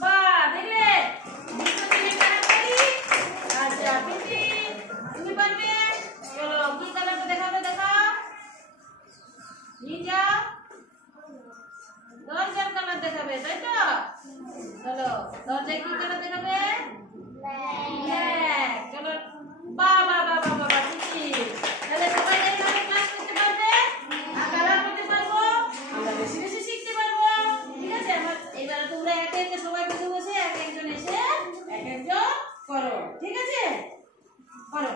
বাহ দেখলে বিশ্বজিৎ তাড়াতাড়ি আচ্ছা পিটি তুমি পারবে চলো কি কালারটা দেখাবে দেখাও নিয়ে যাও দরজার কালার দেখাবে তাই তো চলো দরজায় কি কালার দেখাবে ব্ল্যাক চলো বাহ বাহ বাহ বাহ বাহ পিটি তাহলে সবাই এইভাবে ক্লাস করতে পারবে আর কালার করতে পারবো আমরা বেশি বেশি শিখতে পারবো ঠিক আছে এবার তোমরা একে একে সবাই বসে বসে এক একজন এসে এক একজন করো ঠিক আছে করো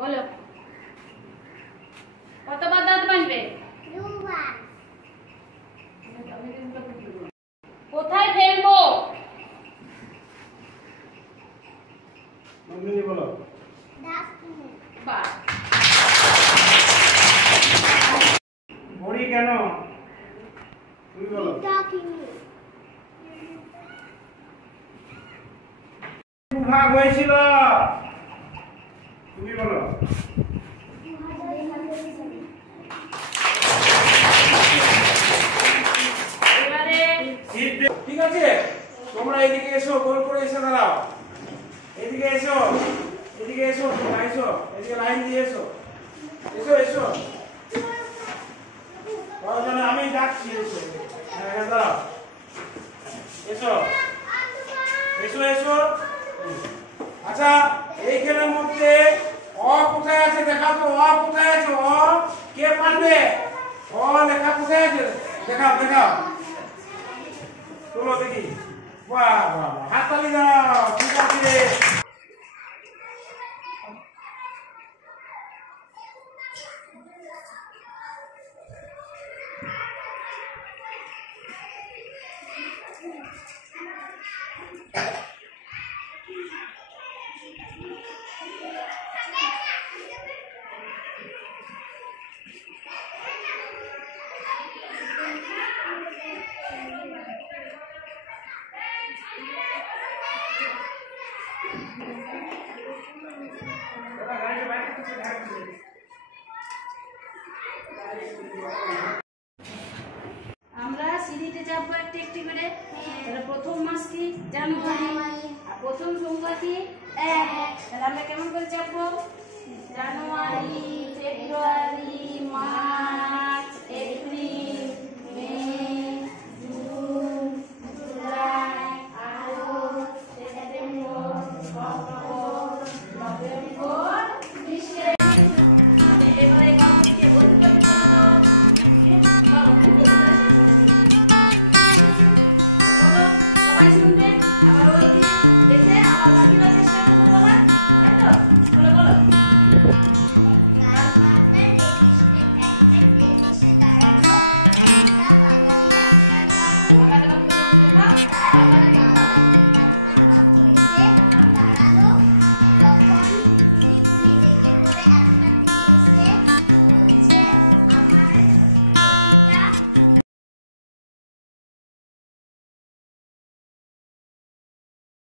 বলো কতবার দাঁত মাজবে দুবার কোথায় ফেলবো মঞ্জুরি বলো ডাস্টবিনে বাহ বড়ি কেন তুমি বলো ভাগ হয়েছিল তুমি বলো ঠিক আছে তোমরা এদিকে এসো গোল করে এসে দাঁড়াও এদিকে এসো এদিকে এসো তোমরা এসো এদিকে লাইন দিয়ে এসো এসো এসো কয়জনে আমি ডাকছি এসো এখানে দাঁড়াও এসো এসো এসো আচ্ছা এইখানের মধ্যে অ কোথায় আছে দেখাও তো অ কোথায় আছে অ কে পারবে অ লেখা কোথায় আছে দেখাও দেখাও চলো দেখি বাহ বাহ হাততালি দাও ঠিক আছে আমরা সিঁড়িতে চাপবো একটা একটি করে তাহলে প্রথম মাস কি জানুয়ারি আর প্রথম সংখ্যা কি 1 তাহলে আমরা কেমন করে চাপবো January February March April May June July August September October November December Thank you.